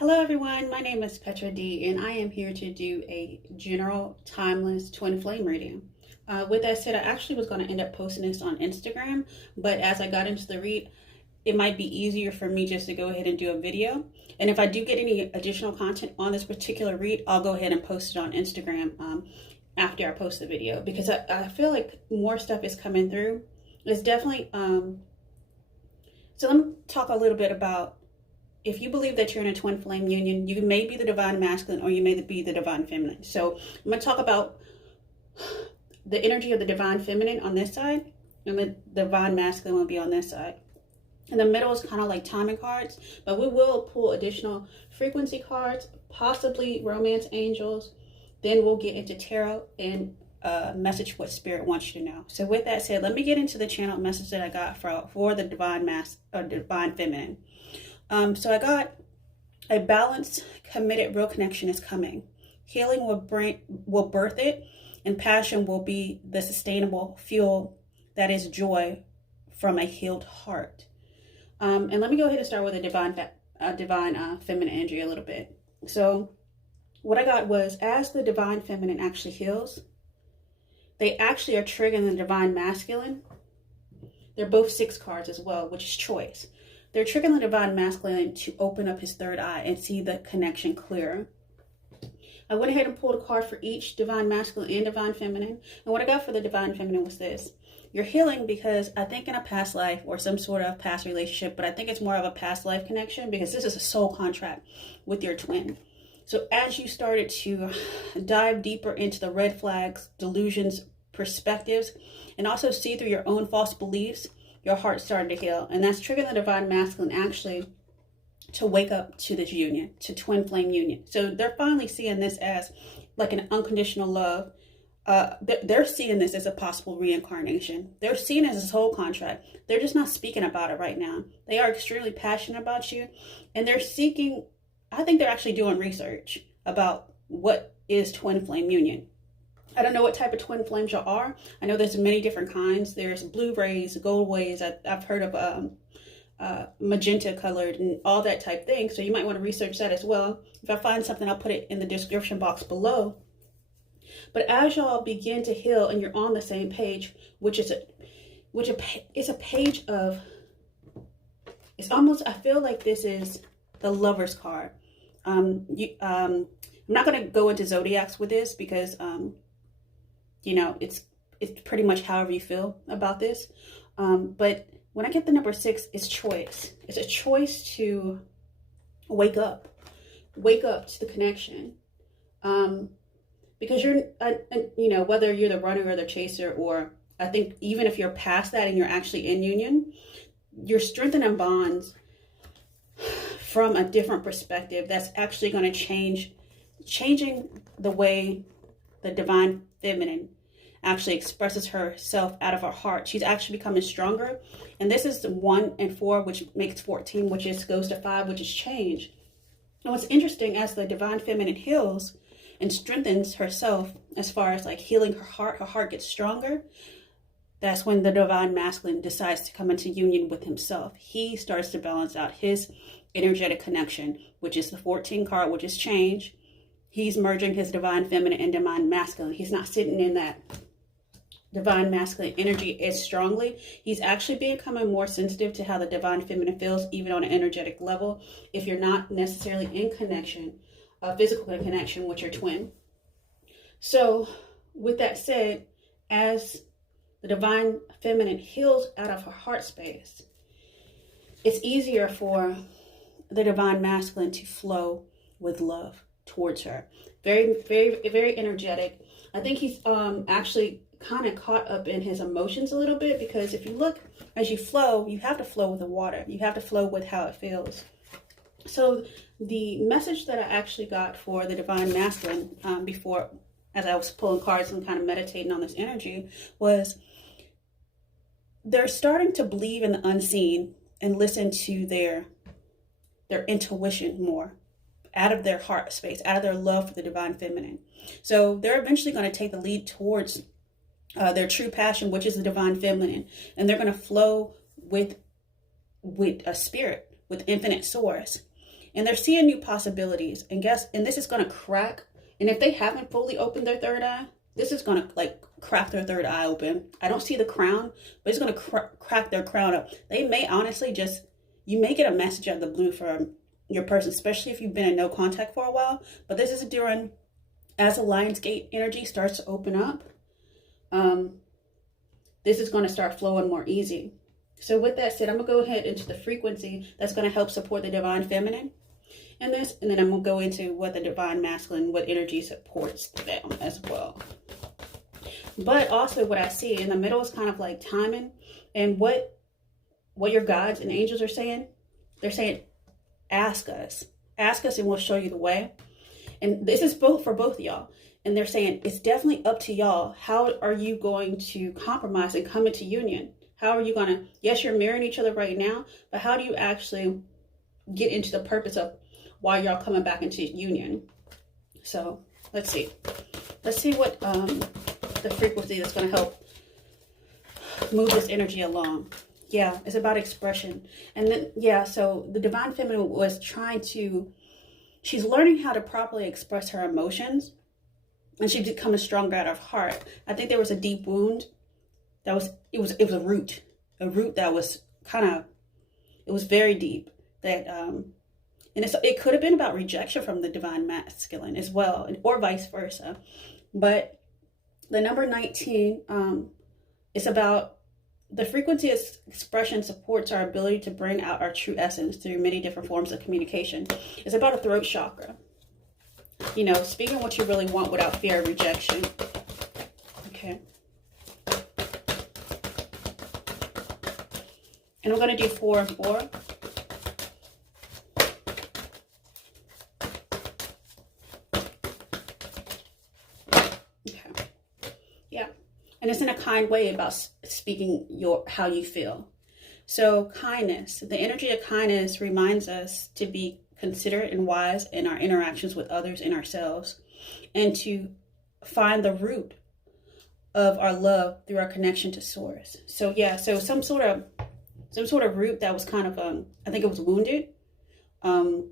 Hello everyone, my name is Petra D and I am here to do a general timeless twin flame reading. With that said, I actually was going to end up posting this on Instagram, but as I got into the read, it might be easier for me just to go ahead and do a video. And if I do get any additional content on this particular read, I'll go ahead and post it on Instagram after I post the video, because I feel like more stuff is coming through. It's definitely, so let me talk a little bit about, if you believe that you're in a twin flame union, you may be the divine masculine or you may be the divine feminine. So I'm going to talk about the energy of the divine feminine on this side, and the divine masculine will be on this side. In the middle is kind of like timing cards, but we will pull additional frequency cards, possibly romance angels. Then we'll get into tarot and message what spirit wants you to know. So with that said, let me get into the channel message that I got for the divine divine feminine. So I got a balanced, committed, real connection is coming. Healing will birth it, and passion will be the sustainable fuel that is joy from a healed heart. And let me go ahead and start with a divine feminine energy a little bit. So what I got was, as the divine feminine actually heals, they actually are triggering the divine masculine. They're both 6 cards as well, which is choice. They're triggering the divine masculine to open up his third eye and see the connection clearer. I went ahead and pulled a card for each divine masculine and divine feminine. And what I got for the divine feminine was this. You're healing because I think in a past life or some sort of past relationship, but I think it's more of a past life connection, because this is a soul contract with your twin. So as you started to dive deeper into the red flags, delusions, perspectives, and also see through your own false beliefs, your heart started to heal. And that's triggering the divine masculine actually to wake up to this union, to twin flame union. So they're finally seeing this as like an unconditional love. They're seeing this as a possible reincarnation. They're seeing it as a soul contract. They're just not speaking about it right now. They are extremely passionate about you, and they're seeking, I think they're actually doing research about what is twin flame union. I don't know what type of twin flames you are. I know there's many different kinds. There's blue rays, gold rays. I've heard of magenta colored and all that type thing. So you might want to research that as well. If I find something, I'll put it in the description box below. But as y'all begin to heal and you're on the same page, it's a page of, it's almost, I feel like this is the Lover's card. I'm not going to go into zodiacs with this, because you know, it's pretty much however you feel about this. But when I get the number 6, it's choice. It's a choice to wake up to the connection. Because you're, you know, whether you're the runner or the chaser, or I think even if you're past that and you're actually in union, you're strengthening bonds from a different perspective that's actually going to changing the way the divine feminine actually expresses herself out of her heart. She's actually becoming stronger. And this is 1 and 4, which makes 14, which goes to 5, which is change. And what's interesting, as the divine feminine heals and strengthens herself, as far as like healing her heart gets stronger, that's when the divine masculine decides to come into union with himself. He starts to balance out his energetic connection, which is the 14 card, which is change. He's merging his divine feminine and divine masculine. He's not sitting in that divine masculine energy as strongly. He's actually becoming more sensitive to how the divine feminine feels, even on an energetic level, if you're not necessarily in connection, a physical connection with your twin. So with that said, as the divine feminine heals out of her heart space, it's easier for the divine masculine to flow with love towards her. Very, very, very energetic. I think he's actually kind of caught up in his emotions a little bit, because if you look, as you flow, you have to flow with the water. You have to flow with how it feels. So the message that I actually got for the divine masculine before, as I was pulling cards and kind of meditating on this energy, was they're starting to believe in the unseen and listen to their intuition more, out of their heart space, out of their love for the divine feminine. So they're eventually going to take the lead towards their true passion, which is the divine feminine, and they're going to flow with a spirit, with infinite source. and they're seeing new possibilities. And this is going to crack. And if they haven't fully opened their third eye, this is going to like crack their third eye open. I don't see the crown, but it's going to crack their crown up. They may honestly you may get a message out of the blue from your person, especially if you've been in no contact for a while. But this is during, as the Lionsgate energy starts to open up, this is going to start flowing more easy. So with that said, I'm going to go ahead into the frequency that's going to help support the divine feminine in this. And then I'm going to go into what the divine masculine, what energy supports them as well. But also what I see in the middle is kind of like timing. And what your guides and angels are saying. They're saying, ask us and we'll show you the way. And this is both for both of y'all. And they're saying, it's definitely up to y'all. How are you going to compromise and come into union? How are you going to, yes, you're mirroring each other right now, but how do you actually get into the purpose of why y'all coming back into union? So let's see. Let's see what the frequency that's going to help move this energy along. Yeah, it's about expression. And then, yeah, so the divine feminine was she's learning how to properly express her emotions. And she's becoming stronger out of heart. I think there was a deep wound. It was a root that was it was very deep. That and it could have been about rejection from the divine masculine as well, or vice versa. But the number 19 is about the frequency of expression supports our ability to bring out our true essence through many different forms of communication. It's about a throat chakra. You know, speaking what you really want without fear of rejection. Okay. And we're going to do 4 and 4. Okay. Yeah. And it's in a kind way about speaking how you feel. So kindness, the energy of kindness reminds us to be considerate and wise in our interactions with others and ourselves, and to find the root of our love through our connection to source. So yeah, so some sort of root that was kind of I think it was wounded, very,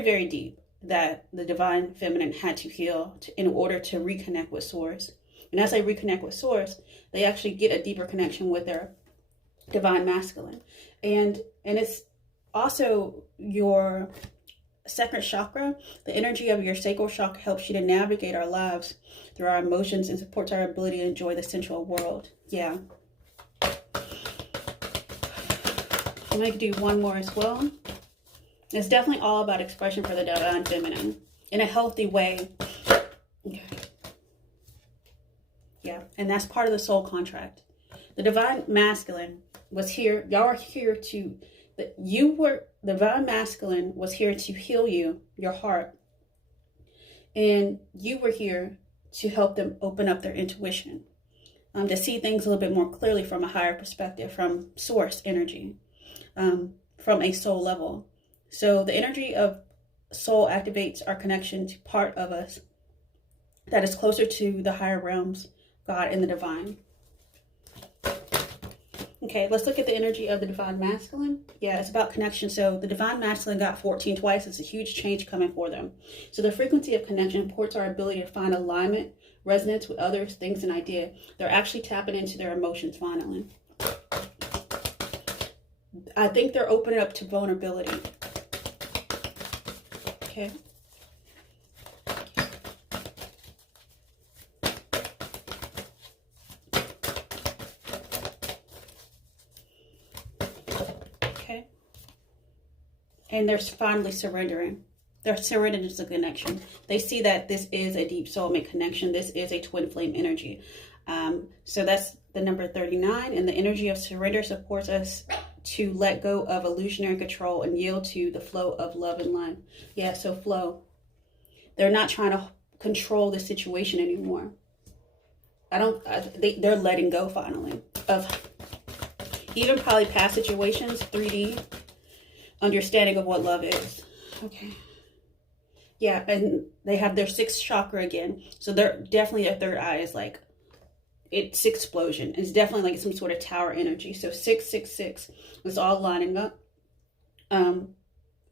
very deep, that the divine feminine had to heal in order to reconnect with source. And as they reconnect with source, they actually get a deeper connection with their divine masculine. And it's also your second chakra. The energy of your sacral chakra helps you to navigate our lives through our emotions and supports our ability to enjoy the sensual world. Yeah. I'm going to do one more as well. It's definitely all about expression for the divine feminine in a healthy way. Okay. Yeah, and that's part of the soul contract. The divine masculine was here. Y'all are here to, the divine masculine was here to heal you, your heart. And you were here to help them open up their intuition, to see things a little bit more clearly from a higher perspective, from source energy, from a soul level. So the energy of soul activates our connection to part of us that is closer to the higher realms, God and the divine. Okay, let's look at the energy of the divine masculine. Yeah, it's about connection. So the divine masculine got 14 twice. It's a huge change coming for them. So the frequency of connection supports our ability to find alignment, resonance with others, things, and ideas. They're actually tapping into their emotions finally. I think they're opening up to vulnerability. Okay. Okay. And they're finally surrendering. They're surrendering to the connection. They see that this is a deep soulmate connection. This is a twin flame energy. So that's the number 39. And the energy of surrender supports us to let go of illusionary control and yield to the flow of love and light. Yeah, so flow. They're not trying to control the situation anymore. They're letting go finally of even probably past situations, 3D, understanding of what love is. Okay. Yeah, and they have their sixth chakra again. So they're definitely, their third eye is like, it's explosion. It's definitely like some sort of tower energy. So 666 is all lining up.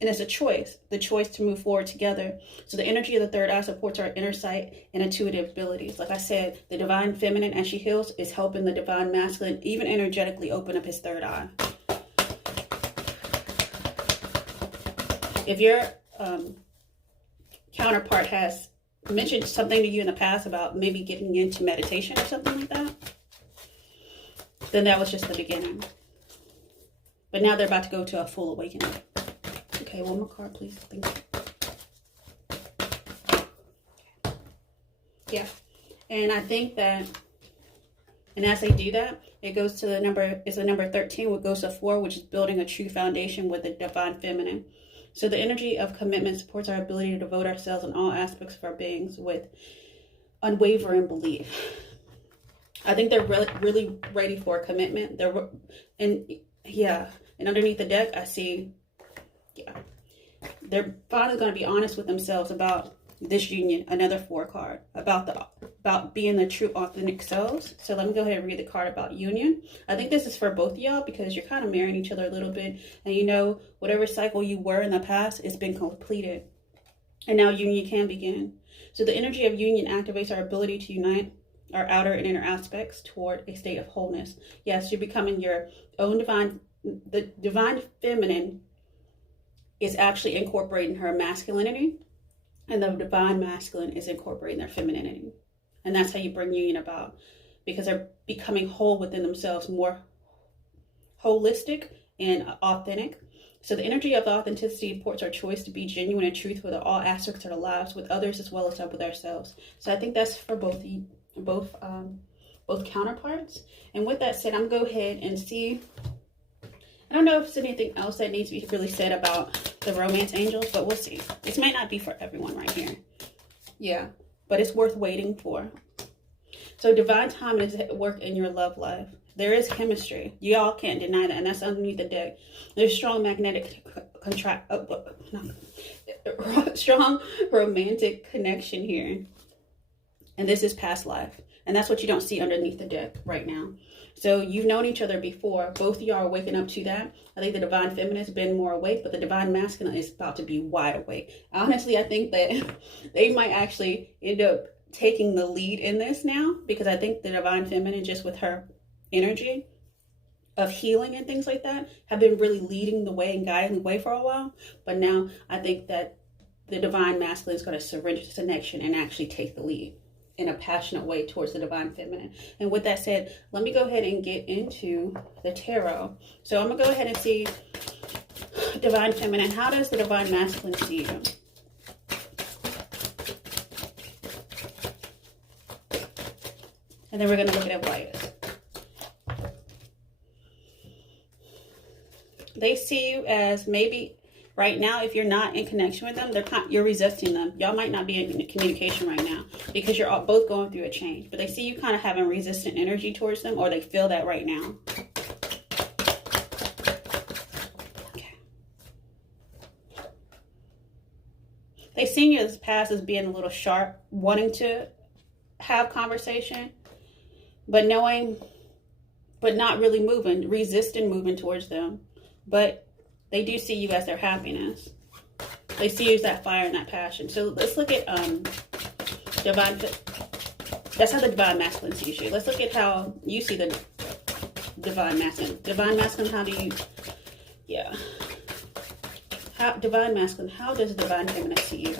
And it's a choice, the choice to move forward together. So the energy of the third eye supports our inner sight and intuitive abilities. Like I said, the divine feminine, as she heals, is helping the divine masculine even energetically open up his third eye. If your counterpart has mentioned something to you in the past about maybe getting into meditation or something like that, then that was just the beginning. But now they're about to go to a full awakening. Okay, one more card, please. Thank you. Yeah. And I think that, and as they do that, it goes to the number, it's the number 13, which goes to 4, which is building a true foundation with the divine feminine. So the energy of commitment supports our ability to devote ourselves in all aspects of our beings with unwavering belief. I think they're really ready for a commitment. And underneath the deck, I see, they're finally going to be honest with themselves about this union. Another 4 card about being the true authentic selves. So let me go ahead and read the card about union. I think this is for both of y'all because you're kind of marrying each other a little bit, and you know whatever cycle you were in the past, it's been completed, and now union can begin. So the energy of union activates our ability to unite our outer and inner aspects toward a state of wholeness. Yes, you're becoming your own divine. The divine feminine is actually incorporating her masculinity, and the divine masculine is incorporating their femininity. And that's how you bring union about, because they're becoming whole within themselves, more holistic and authentic. So the energy of authenticity supports our choice to be genuine and truthful with all aspects of our lives, with others as well as with ourselves. So I think that's for both counterparts. And with that said, I'm going to go ahead and see. I don't know if there's anything else that needs to be really said about the romance angels, but we'll see. This might not be for everyone right here. Yeah, but it's worth waiting for. So divine time is at work in your love life. There is chemistry. Y'all can't deny that, and that's underneath the deck. There's strong magnetic strong romantic connection here. And this is past life. And that's what you don't see underneath the deck right now. So you've known each other before. Both of y'all are waking up to that. I think the divine feminine has been more awake, but the divine masculine is about to be wide awake. Honestly, I think that they might actually end up taking the lead in this now, because I think the divine feminine, just with her energy of healing and things like that, have been really leading the way and guiding the way for a while. But now I think that the divine masculine is going to surrender to connection and actually take the lead in a passionate way towards the divine feminine. And with that said, let me go ahead and get into the tarot. So I'm gonna go ahead and see divine feminine. How does the divine masculine see you? And then we're gonna look at AQUARIUS. They see you as maybe right now, if you're not in connection with them, you're resisting them. Y'all might not be in communication right now because you're both going through a change. But they see you kind of having resistant energy towards them, or they feel that right now. Okay. They see you as past as being a little sharp, wanting to have conversation, but not really moving, resisting moving towards them. But they do see you as their happiness. They see you as that fire and that passion. So let's look at divine. That's how the divine masculine sees you. Let's look at how you see the divine masculine. Divine masculine, how do you? Yeah. Divine masculine. How does divine feminine see you?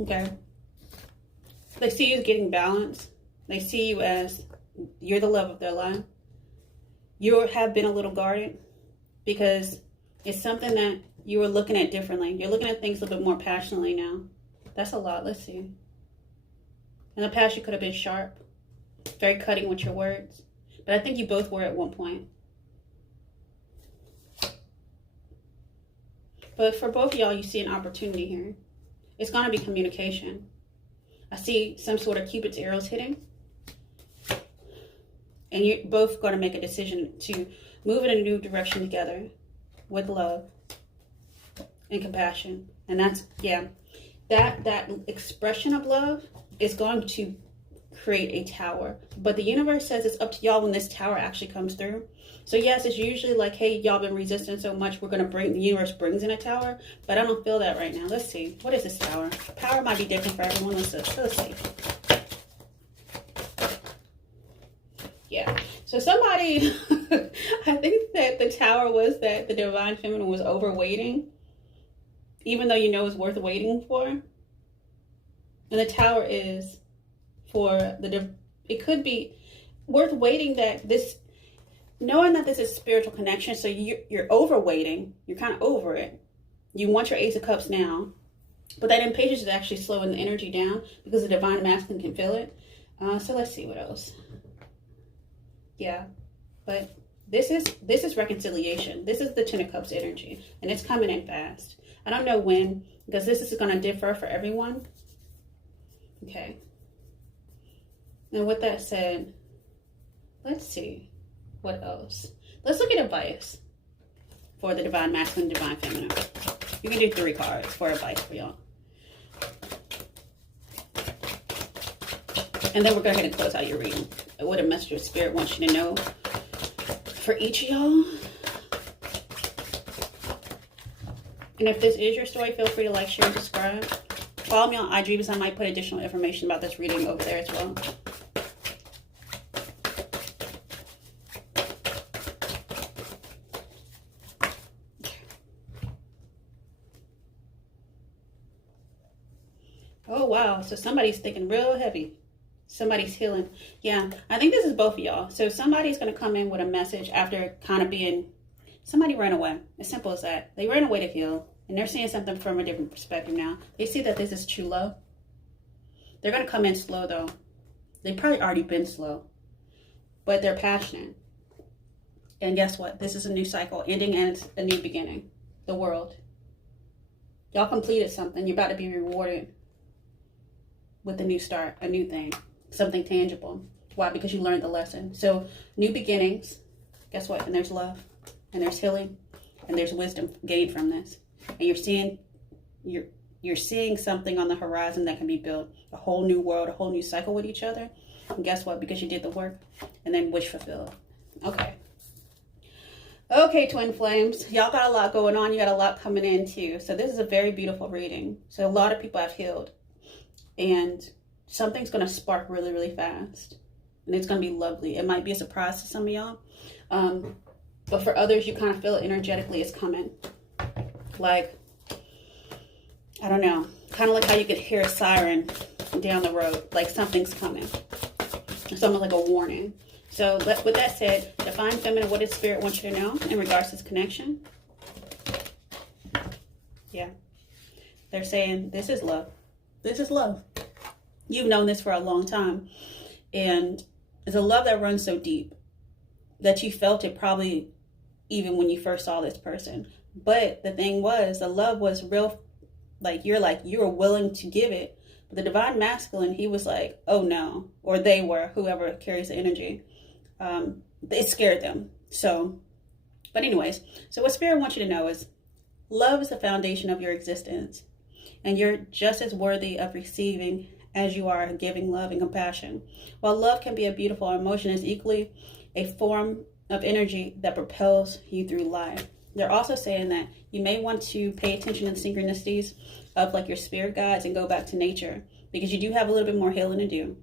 Okay. They see you as getting balanced. They see you as you're the love of their life. You have been a little guarded because it's something that you were looking at differently. You're looking at things a little bit more passionately now. That's a lot. Let's see. In the past, you could have been sharp, very cutting with your words. But I think you both were at one point. But for both of y'all, you see an opportunity here. It's going to be communication. I see some sort of Cupid's arrows hitting. And you're both going to make a decision to move in a new direction together with love and compassion. And that's, yeah. that expression of love is going to create a tower. But the universe says it's up to y'all when this tower actually comes through. So yes, it's usually like, hey, y'all been resisting so much, we're going to bring, the universe brings in a tower. But I don't feel that right now. Let's see. What is this tower? Power might be different for everyone. Let's see. Yeah. So somebody, I think that the tower was that the divine feminine was overweighting, even though you know it's worth waiting for. And the tower is for it could be worth waiting, that this, knowing that this is spiritual connection. So you're overweighting, you're kind of over it. You want your Ace of Cups now, but that impatience is actually slowing the energy down because the divine masculine can feel it. So let's see what else. Yeah, but this is reconciliation. This is the Ten of Cups energy, and it's coming in fast. I don't know when, because this is going to differ for everyone. Okay. And with that said, let's see what else. Let's look at advice for the divine masculine, divine feminine. You can do 3 cards for advice for y'all. And then we're going to go ahead and close out your reading. What a message of spirit wants you to know for each of y'all. And if this is your story, feel free to like, share, and subscribe. Follow me on IG because I might put additional information about this reading over there as well. Oh, wow. So somebody's thinking real heavy. Somebody's healing. Yeah, I think this is both of y'all. So somebody's going to come in with a message after kind of being, somebody ran away. As simple as that. They ran away to heal. And they're seeing something from a different perspective now. They see that this is true love. They're going to come in slow, though. They've probably already been slow. But they're passionate. And guess what? This is a new cycle ending and a new beginning. The world. Y'all completed something. You're about to be rewarded with a new start, a new thing. Something tangible. Why? Because you learned the lesson. So, new beginnings. Guess what? And there's love. And there's healing. And there's wisdom gained from this. And you're seeing something on the horizon that can be built. A whole new world, a whole new cycle with each other. And guess what? Because you did the work. And then wish fulfilled. Okay. Okay, twin flames. Y'all got a lot going on. You got a lot coming in too. So this is a very beautiful reading. So a lot of people have healed. And something's going to spark really, really fast. And it's going to be lovely. It might be a surprise to some of y'all. But for others, you kind of feel it energetically. It's coming. Like, I don't know. Kind of like how you could hear a siren down the road. Like something's coming. It's almost like a warning. So with that said, divine feminine, what does spirit want you to know in regards to this connection? Yeah. They're saying this is love. This is love. You've known this for a long time. And it's a love that runs so deep that you felt it probably even when you first saw this person. But the thing was, the love was real. You were willing to give it. But the divine masculine, he was like, oh no. Or they were, whoever carries the energy. It scared them. So, but anyways, so what spirit wants you to know is love is the foundation of your existence. And you're just as worthy of receiving as you are giving love and compassion. While love can be a beautiful emotion, it's equally a form of energy that propels you through life. They're also saying that you may want to pay attention to the synchronicities of like your spirit guides and go back to nature, because you do have a little bit more healing to do.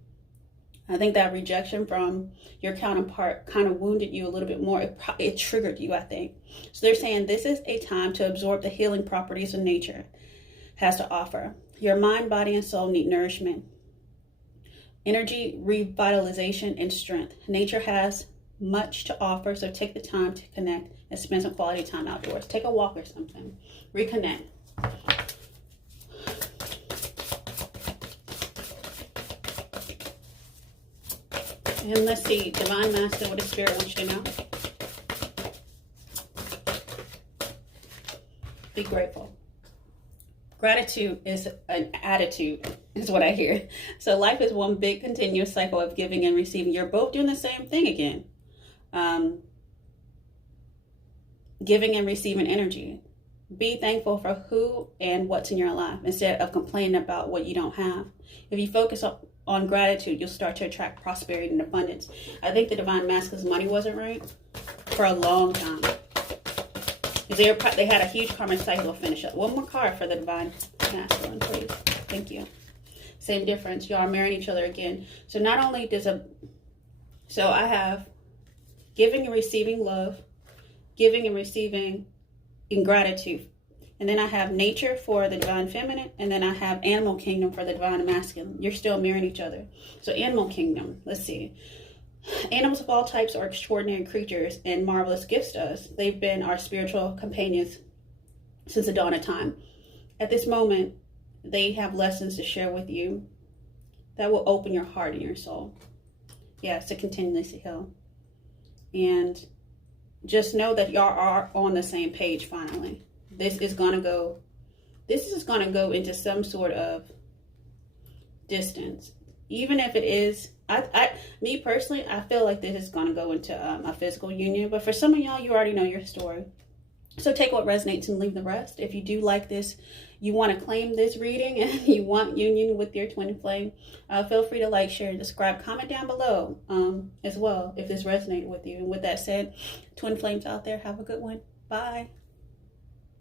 I think that rejection from your counterpart kind of wounded you a little bit more. It triggered you, I think. So they're saying this is a time to absorb the healing properties of nature has to offer. Your mind, body, and soul need nourishment, energy, revitalization, and strength. Nature has much to offer, so take the time to connect and spend some quality time outdoors. Take a walk or something. Reconnect. And let's see, divine masculine, what the spirit wants you to know. Be grateful. Gratitude is an attitude, is what I hear. So life is one big continuous cycle of giving and receiving. You're both doing the same thing again. Giving and receiving energy. Be thankful for who and what's in your life instead of complaining about what you don't have. If you focus on gratitude, you'll start to attract prosperity and abundance. I think the divine masculine's money wasn't right for a long time. They had a huge karmic cycle to finish up. One more card for the divine masculine, please. Thank you. Same difference. Y'all are marrying each other again. So not only so I have giving and receiving love, giving and receiving ingratitude. And then I have nature for the divine feminine, and then I have animal kingdom for the divine masculine. You're still mirroring each other. So animal kingdom, let's see. Animals of all types are extraordinary creatures and marvelous gifts to us. They've been our spiritual companions since the dawn of time. At this moment, they have lessons to share with you that will open your heart and your soul. Yes, to continuously heal. And just know that y'all are on the same page finally. This is going to go into some sort of distance. Even if it is, me personally, I feel like this is going to go into a physical union. But for some of y'all, you already know your story. So take what resonates and leave the rest. If you do like this, you want to claim this reading and you want union with your twin flame, feel free to like, share, and subscribe. Comment down below as well if this resonated with you. And with that said, twin flames out there, have a good one. Bye.